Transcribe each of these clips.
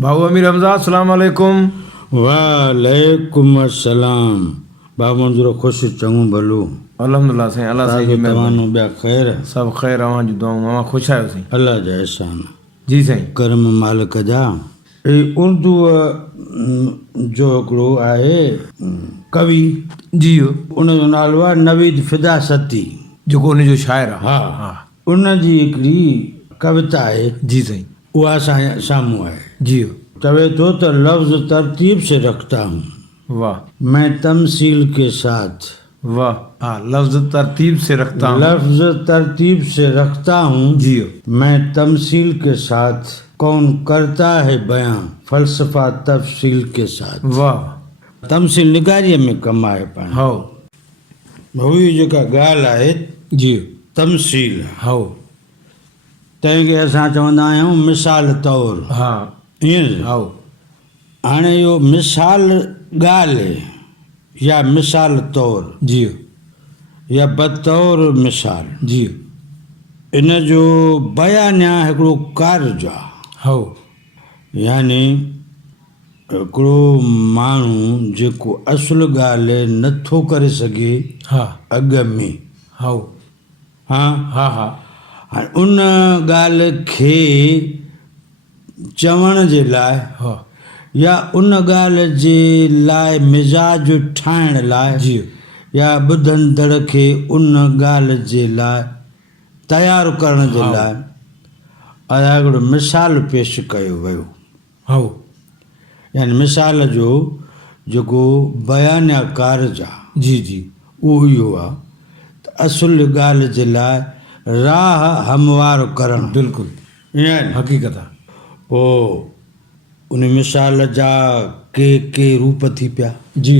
भाऊ अमीर हमज़ा अस्सलाम वालेकुम। वालेकुम अस्सलाम। बा मंजूर खुश चङो भलो अल्हम्दुलिल्लाह साईं, अल्लाह साईं जी तव्हां महिरबानी। ॿिया ख़ैर सब ख़ैर, अवां जी दुआऊं। अवां ख़ुशि आहियो साईं? अल्लाह जा एहसान जी साईं। करम मालिक जा। उर्दू जो हिकिड़ो आहे कवि, जी उनजो नालो आहे नवीद फिदासती। जेको उनजो शाइर आहे। हा, उनजी हिकिड़ी कविता आहे, जी साईं। उहा असां साम्हूं आहे। जी चवे तो लफ्ज़ तरतीब से रखता हूँ, वाह मैं तमसील के साथ। वाह। हाँ, लफ्ज़ तरतीब से रखता हूँ। लफ्ज़ तरतीब से रखता हूँ, जी मैं तमसील के साथ। कौन करता है बयां फ़लसफ़ा तफसील के साथ। वाह। तमसील निगारीअ में कमु आहे पाण। हाओ हुई जेका ॻाल्हि आहे जी तमसील, हाओ। तंहिंखे असां चवंदा आहियूं मिसाल तौरु। हाँ ईअं हाओ। हाणे इहो मिसाल ॻाल्हि या मिसाल तौरु जी या बतौर मिसाल, जी इन जो बयानिया हिकिड़ो कार्य आहे। हाओ। यानी हिकिड़ो माण्हू जेको असुलु ॻाल्हि नथो करे सघे हा अॻ में। हाओ। हा, हा हा हाणे उन ॻाल्हि खे चवण जे लाइ हा या उन ॻाल्हि जे लाइ मिज़ाज ठाहिण लाइ जी या ॿुधंदड़ खे उन ॻाल्हि जे लाइ तयारु करण जे हा। लाइ अञा हिकिड़ो मिसाल पेश कयो वियो। हाओ। यानी मिसाल जो जेको बयानिया कार्य आहे जी जी उहो इहो आहे त असुलु ॻाल्हि जे लाइ राह हमवार करणु। बिल्कुलु ईअं हक़ीक़त आहे। पोइ उन मिसाल जा के रूप थी पिया। जी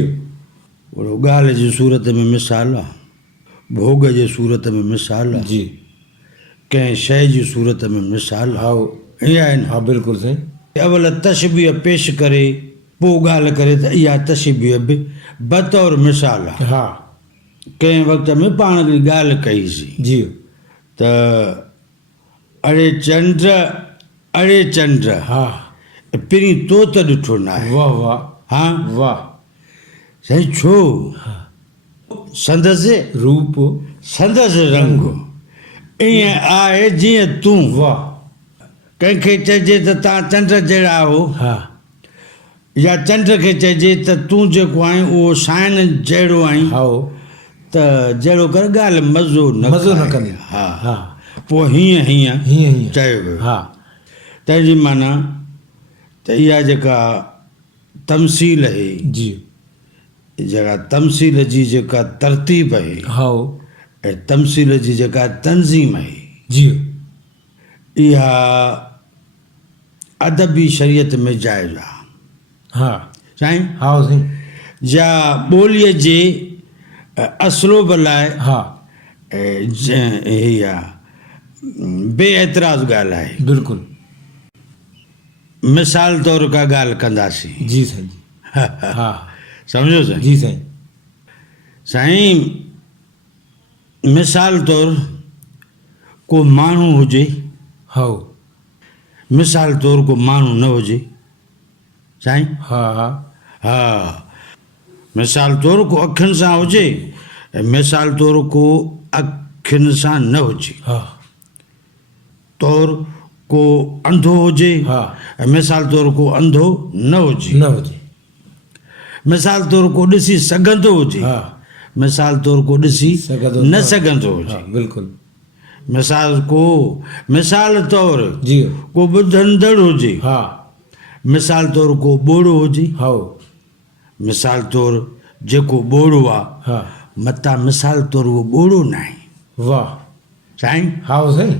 ओड़ो ॻाल्हि जी सूरत में मिसाल आहे, भोग जे सूरत में मिसाल आहे, जी कंहिं शइ जी सूरत में मिसाल आहे। हाओ। ईअं आहे न। हा बिल्कुलु साईं। अवल तशबीह पेश करे पोइ ॻाल्हि करे त इहा तशबीह बि बतौर मिसाल आहे। हा कंहिं वक़्त में पाण हिकिड़ी ॻाल्हि कईसीं जी त अड़े चंड हा पहिरीं तो त ॾिठो न आहे। वाह वाह हा वाह। साईं छो? संदसि रूप संदसि रंग ईअं आहे जीअं तूं। वाह। कंहिंखे चइजे त तव्हां चंड जहिड़ा हो, हा या चंड खे चइजे त तूं जेको आहीं उहो साइन जहिड़ो आहीं, हाओ। त जहिड़ो कर ॻाल्हि मज़ो न कंदी। हा हा पोइ हीअं हीअं हीअं चयो वियो। हा तंहिंजी माना त इहा जेका तमसील आहे, जी जेका तमसील जी जेका तरतीब आहे हाओ। ऐं तमसील जी जेका तंज़ीम आहे, जी इहा अदबी शरीयत में जाइज़ आहे। हा साईं हाओ साईं। या ॿोलीअ जे असलोब लाइ हा इहा बेएतिराज़ ॻाल्हि आहे। बिल्कुलु। मिसाल तौरु का ॻाल्हि कंदासीं। जी साईं जी हा सम्झो साईं। जी साईं। साईं मिसाल तौरु को माण्हू हुजे, हाओ। मिसाल तौरु को माण्हू न हुजे। साईं हा हा हा, मिसाल तौरु को अखियुनि सां हुजे ऐं मिसाल तौरु को अखियुनि सां न हुजे। हा तौरु को अंधो हुजे हा ऐं मिसाल तौरु को अंधो न हुजे। न हुजे। मिसाल तौरु को ॾिसी सघंदो हुजे, हा मिसाल तौरु को ॾिसी सघंदो न सघंदो हुजे। हा बिल्कुलु। मिसाल तौरु जी को ॿुधंदड़ हुजे, हा मिसाल तौरु को ॿोड़ो हुजे। हाओ। मिसाल तौरु जेको ॿोड़ो आहे हा मतां मिसाल तौरु उहो ॿोड़ो न आहे। वाह। साईं हाओ साईं,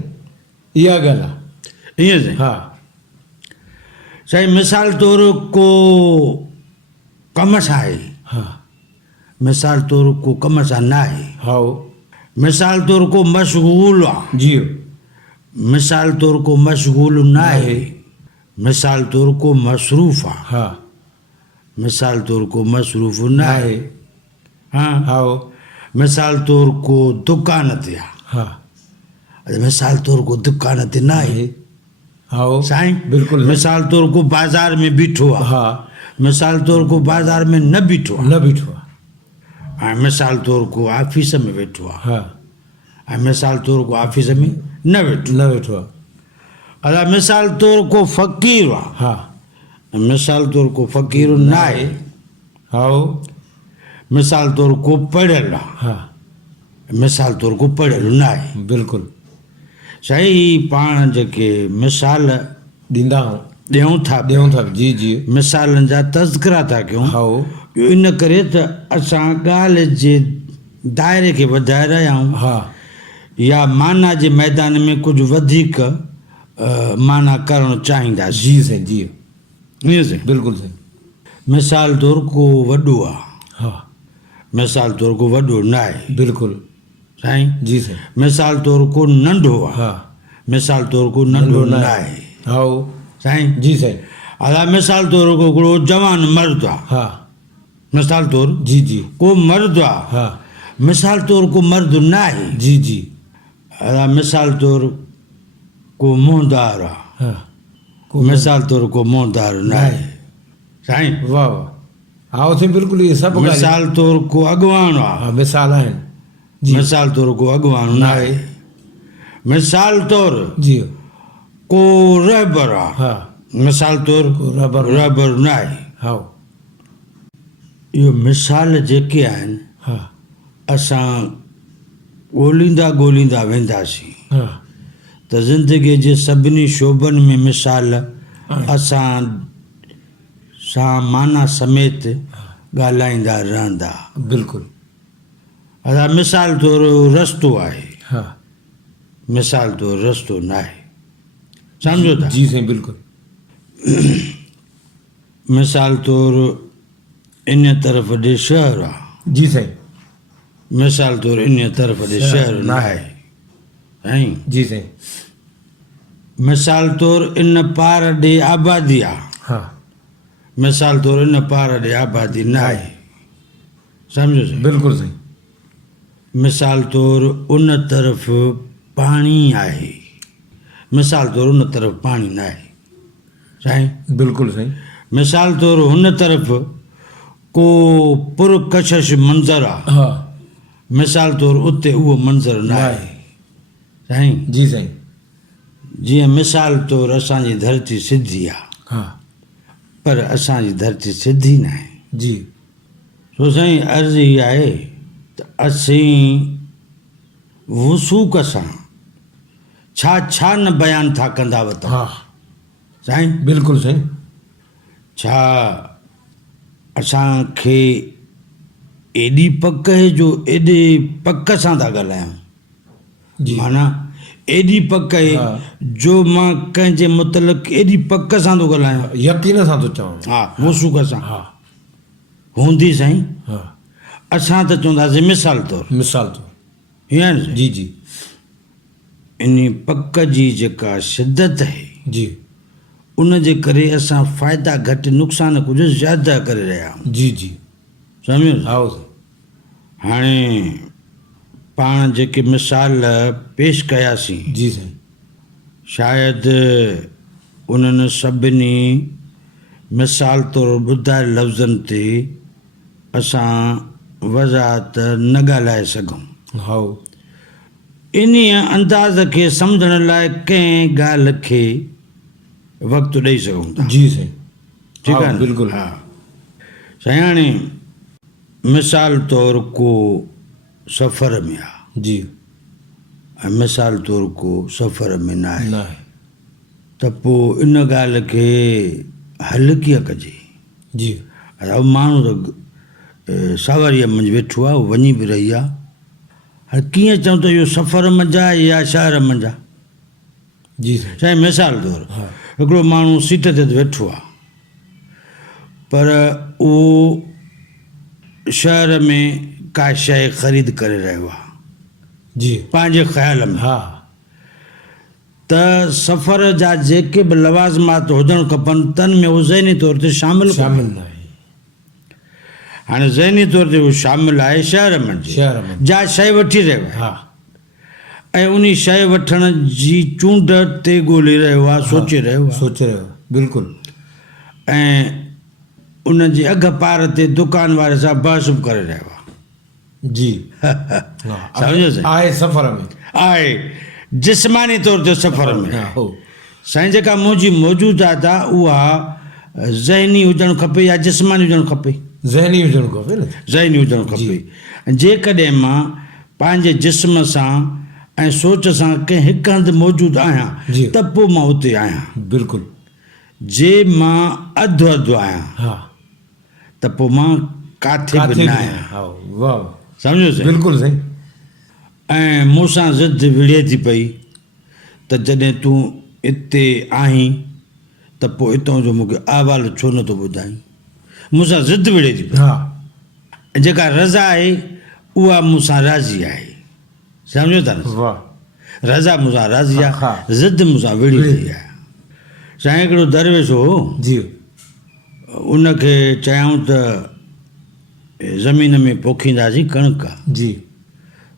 इहा ॻाल्हि आहे। ईअं साईं। हा साईं मिसाल तौरु को कम सां आहे, हा मिसाल तौरु को कम सां न आहे। हाओ। मिसाल तौरु को मशगूल आहे, जी मिसाल तौरु को मशगूल न आहे। मिसाल तौरु को मसरूफ़ आहे, हा मिसाल तौरु को मसरूफ़ न आहे। हा हाओ। मिसाल तौरु को दुकान ते आहे, हा मिसाल तौरु को दुकान ते न आहे। हाँ साईं बिल्कुलु मिसाल तौर को बाज़ार में बीठो आहे, हा मिसाल तौर को बाज़ार में न बीठो आहे, न बीठो आहे, ऐं मिसाल तौर को ऑफिस में वेठो आहे, हा ऐं मिसाल तौर को ऑफिस में न वेठो न वेठो आहे, अला मिसाल तौर को फ़क़ीर आहे, हा मिसाल तौर को फ़क़ीर न आहे, हाँ मिसाल तौर को पढ़ियल आहे, हा मिसाल तौर को पढ़ियल न आहे। बिल्कुलु साईं पाण जेके मिसाल ॾींदा आहियूं, ॾियूं था, ॾियूं था, जी जी मिसालनि जा तज़किरा था कयूं, हाँ इहो इन करे त असां ॻाल्हि जे दाइरे खे वधाए रहिया आहियूं हा या माना जे मैदान में कुझु वधीक माना करणु चाहींदासीं। जी साईं जी ईअं साईं बिल्कुलु साईं मिसाल तौर को वॾो आहे, हा मिसाल तौर को वॾो न आहे बिल्कुलु साईं, जी साईं मिसाल तौर को नंढो आहे, हा मिसाल तौर को नंढो न आहे हाँ साईं। जी साईं अला मिसाल तौर को हिकिड़ो जवान मर्द आहे, हा मिसाल तौर जी जी को मर्द आहे, हा मिसाल तौर को मर्द न आहे, जी जी अला मिसाल तौर को मुंहदार आहे, हा मिसाल तौर को मुंहदार न आहे साईं। वाह वाह हाँ साईं बिल्कुलु इहे सभु ॻाल्हियूं मिसाल तौर को अॻवान आहे, हा मिसाल आहिनि जी मिसाल तौर को अॻवान न आहे, मिसाल तौर जी को रहबर आहे, हा मिसाल तौर रहबर न आहे। हा इहो मिसाल जेके आहिनि हा असां ॻोल्हींदा ॻोल्हींदा वेंदासीं हा त ज़िंदगीअ जे सभिनी शोबनि में मिसाल असां सां माना समेत ॻाल्हाईंदा रहंदा। बिल्कुलु असां मिसाल तौर रस्तो आहे, हा मिसाल तौर रस्तो न आहे, सम्झो था। जी साईं बिल्कुलु मिसाल तौर इन तरफ़ ॾे शहर आहे, जी साईं मिसाल तौर इन तरफ़ ॾे शहर न आहे साईं। जी साईं मिसाल तौर इन पार ॾे आबादी आहे, हा मिसाल तौर इन पार ॾे आबादी न आहे, सम्झो साईं। बिल्कुलु साईं मिसाल तौर उन तरफ़ पाणी आहे, मिसाल तौर उन तरफ़ पाणी न आहे साईं। बिल्कुलु साईं मिसाल तौर हुन तरफ़ को पुरकशिश मंज़र आहे, हा मिसाल तौर उते उहो मंज़र न आहे साईं। जी साईं जीअं मिसाल तौर असांजी धरती सिधी आहे हा पर असांजी धरती सिधी न आहे। जी सो साईं अर्ज़ु इहा आहे त असीं वसूक सां छा छा न बयानु था कंदा वता हा साईं। बिल्कुलु साईं छा असांखे एॾी पक आहे जो एॾे पक सां था ॻाल्हायूं, जी माना एॾी पक आहे हा। जो मां कंहिंजे मुतलिक़ एॾी पक सां थो ॻाल्हायां, यकीन सां थो चवां हा वसूक सां हा हूंदी साईं। हा असां त चवंदासीं मिसाल तौर, मिसाल तो हीअं आहे न साईं? जी जी इन पक जी जेका शिदत आहे जी उन जे करे असां फ़ाइदा घटि नुक़सान कुझु ज़्यादा करे रहिया आहियूं, जी जी सम्झो हा हाणे पाण जेके मिसाल पेश कयासीं जी साईं शायदि उन्हनि सभिनी मिसाल तौर ॿुधायल लफ़्ज़नि ते असां वज़ाहत न ॻाल्हाए सघूं। हा इन अंदाज़ खे सम्झण लाइ कंहिं ॻाल्हि खे वक़्तु ॾेई सघूं था, जी साईं ठीकु हा, आहे न? बिल्कुलु हा साईं हाणे मिसाल तौर को सफ़र में आहे जी ऐं मिसाल तौर को सफ़र में न आहे, न आहे त पोइ इन ॻाल्हि खे हल कीअं कजे? जी अब माण्हू त सवारीअ मंझि वेठो आहे, वञी बि रही आहे, हाणे कीअं चऊं त इहो सफ़र मंझि आहे या शहर मंझि आहे? जी साईं साईं मिसाल तौर हा हिकिड़ो माण्हू सीट ते वेठो आहे पर उहो शहर में का शइ ख़रीद करे रहियो आहे जी पंहिंजे ख़्याल में, हा त सफ़र जा जेके बि लवाज़मात हुजणु खपनि तन में उहो ज़हनी तौर ते शामिलु शामिल न आहे हाणे ज़हनी तौर ते उहो शामिलु आहे शहर मंझि शहर में जा शइ वठी रहियो आहे, हा ऐं उन शइ वठण जी चूंड ते ॻोल्हे रहियो आहे, सोचे रहियो आहे, सोचे रहियो बिल्कुलु। ऐं उन जे अघ पार ते दुकान वारे सां बहस बि करे रहियो आहे। जी सम्झो साईं? आहे सफ़र में, आहे जिस्मानी तौर ते सफ़र में। हा, हो साईं जेका मुंहिंजी मौजूदात आहे उहा ज़हनी हुजणु खपे या जिस्मानी हुजणु खपे? ज़हनी हुजणु खपे न। ज़हनी हुजणु खपे। जेकॾहिं मां पंहिंजे जिस्म सां ऐं सोच सां कंहिं हिकु हंधि मौजूदु आहियां जी। त पोइ मां उते आहियां। बिल्कुलु। जे मां अधु अधु आहियां हा त पोइ मां काथे बि काथे न बि आहियां। हा वाह सम्झो साईं? बिल्कुलु साईं। ऐं मूंसां ज़िद विढ़े थी पई त जॾहिं तूं हिते आहीं त पोइ हितां जो मूंखे अहवालु छो नथो ॿुधाईं? मूंसां ज़िद विढ़े थी पई। हा ऐं जेका रज़ा आहे उहा मूंसां राज़ी आहे। सम्झो था न? वाह रज़ा मूंसां राज़ी हा। आहे, ज़िद मूंसां विढ़ी रही आहे। साईं हिकिड़ो दरवेश हो, जी उनखे चयऊं त ज़मीन में पोखींदासीं कणिक, जी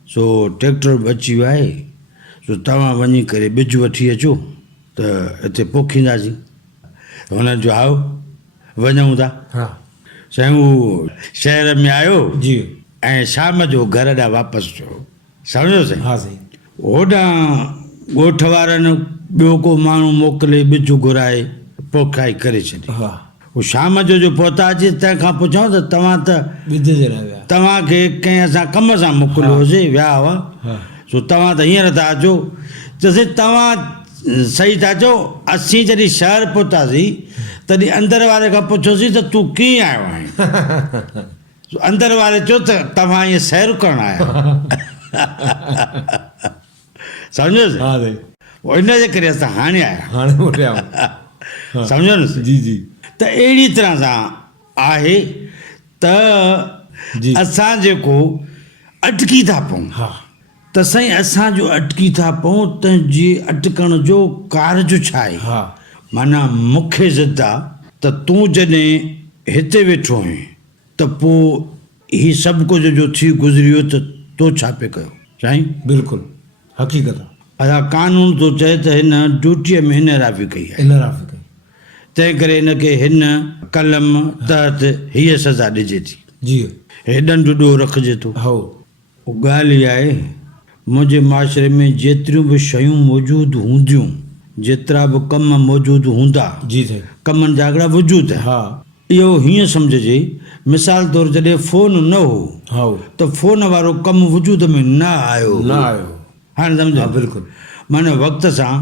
सो ट्रैक्टर बि अची वियो आहे, सो तव्हां वञी करे ॿिज वठी अचो त हिते पोखींदासीं। हुन जो आओ वञूं था। हा साईं उहो शहर में आयो जी ऐं शाम जो घर ॾांहुं वापसि थियो। सम्झो साईं? हा साईं। होॾां ॻोठ वारनि ॿियो को माण्हू मोकिले ॿिज घुराए पोखाई करे छॾी। हा उहो शाम जो पहुतासीं तंहिंखां पुछऊं त तव्हां त ॿिज जे लाइ विया। तव्हांखे कंहिं असां कम सां मोकिलियो हुजे, विया हुआ, हा सो तव्हां त हींअर था अचो। चयोसीं तव्हां सही था चओ, असीं जॾहिं शहर पहुतासीं तॾहिं अंदरि वारे खां पुछियोसीं त तूं कीअं आयो आहीं? अंदरि वारे चयो त तव्हां ईअं सैर करणु आया। सम्झोसीं? हा साईं। पोइ इन जे करे असां हाणे आया। हाणे मोटिया सम्झो न? जी जी त अहिड़ी तरह सां आहे त जी। असां जेको अटकी था पऊं हा त साईं असांजो अटकी था पऊं तंहिंजे अटकण जो कारज छा आहे? हा माना मूंखे ज़िद आहे त तूं जॾहिं हिते वेठो आहीं त पोइ ही सभु कुझु जो थी गुज़रियो त तो छा पियो कयो? साईं बिल्कुलु हक़ीक़त आहे। असां कानून थो चए त हिन ड्यूटीअ में हिन राफ़ी कई आहे, इन राफ़ी कई। तंहिं करे हिनखे हिन कलम तहत हीअ सज़ा ॾिजे थी, जी हे ॾंड ॾोह रखिजे थो। हो उहा ॻाल्हि इहा आहे, मुंहिंजे माशरे में जेतिरियूं बि शयूं मौजूदु हूंदियूं, जेतिरा बि कम मौजूदु हूंदा, जी साईं। कमनि जा हिकिड़ा वजूद आहे। हा इहो हीअं सम्झिजे, मिसाल तौरु जॾहिं फ़ोन न हो हा त फ़ोन वारो कमु वजूद में न आयो। न आयो। हाणे सम्झो? हा बिल्कुलु। माना वक़्त सां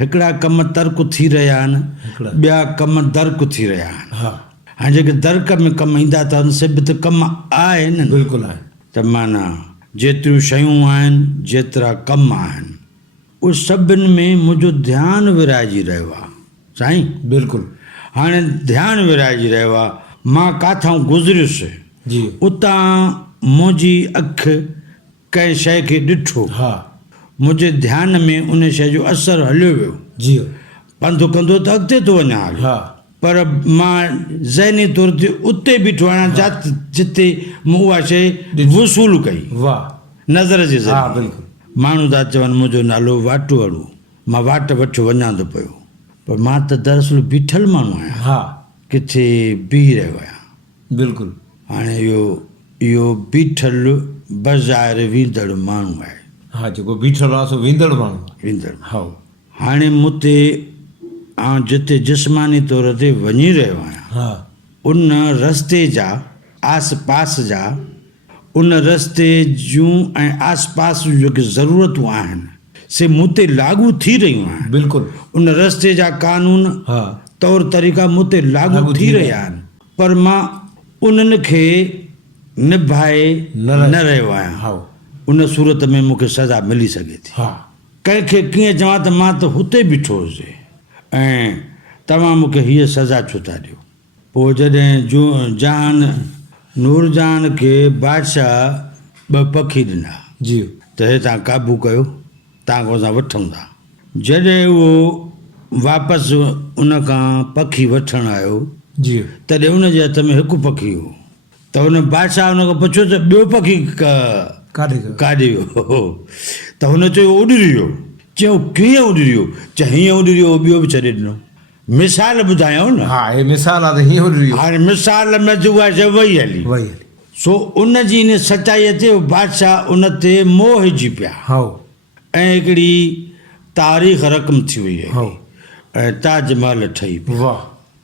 हिकिड़ा कम तर्क थी रहिया आहिनि, हिकिड़ा। ॿिया कम दर्क थी रहिया आहिनि। हा हाणे जेके दर्क में कमु ईंदा अथनि से बि त कम आहिनि न। बिल्कुलु आहे। त माना जेतिरियूं शयूं आहिनि, जेतिरा कम आहिनि, उहे सभिनि में मुंहिंजो ध्यानु विराइजी रहियो आहे। साईं बिल्कुलु हाणे ध्यानु विराइजी रहियो आहे। मां काथां गुज़रियुसि, जी उतां मुंहिंजी अखि कंहिं शइ खे ॾिठो, हा मुंहिंजे ध्यान में उन शइ जो असरु हलियो वियो। जी पंधु कंदो त अॻिते थो वञा हली, हा पर मां ज़हनी तौर ते उते बीठो आहियां जिते मूं उहा शइ वसूल कई वाह नज़र जे हा ज़रिए। बिल्कुलु। माण्हू था चवनि मुंहिंजो नालो वाटू वारो, मां वाट वठी वञा थो पियो, पर मां त दरअसल बीठल माण्हू आहियां, हा किथे बीह रहियो आहियां। बिल्कुलु। हाणे इहो बीठल बज़ार वेंदड़ माण्हू आहे। हा जेको बीठल आहे सो वेंदड़ माण्हू आहे। वेंदड़। हा हाणे मूं ते जिते जिस्मानी तौर ते वञी रहियो आहियां, हा उन रस्ते जा आस पास जा उन रस्ते जूं ऐं आस पास जूं जेके ज़रूरतूं आहिनि से मूं ते लागू थी रहियूं आहिनि। बिल्कुलु। उन रस्ते जा कानून हा तौर तरीक़ा मूं ते लागू थी रहिया आहिनि, पर मां उन्हनि खे निभाए न रहियो आहियां। हा उन सूरत में मूंखे सज़ा मिली सघे थी। हा कंहिंखे कीअं चवां त मां त हुते बीठो हुउसि ऐं तव्हां मूंखे हीअ सज़ा छो था ॾियो? पोइ जॾहिं जहान नूरजहान खे बादशाह ॿ पखी ॾिना जी त हे तव्हां क़ाबू कयो, तव्हां खां असां वठूं था। जॾहिं उहो वापसि उन खां पखी वठणु आयो जी तॾहिं उनजे हथ में हिकु पखी हो, त हुन बादशाह हुन खां पुछियो त ॿियो पखी काॾे काॾे वियो? त त हुन चयो उॾरी वियो। चयो कीअं उॾरी वियो? चयो हीअं उॾरी वियो, ॿियो बि छॾे ॾिनो। मिसाल ॿुधायूं न। हा हे मिसाल आहे त हीअं उॾरी वियो। हाणे मिसाल में उहा शइ वई हली। वई हली। सो उन जी इन सचाईअ ते बादशाह उन ते मोहिजी पिया हाओ ऐं हिकिड़ी तारीख़ रक़म थी वई हाओ आहे ऐं ताजमहल ठही पियो। वाह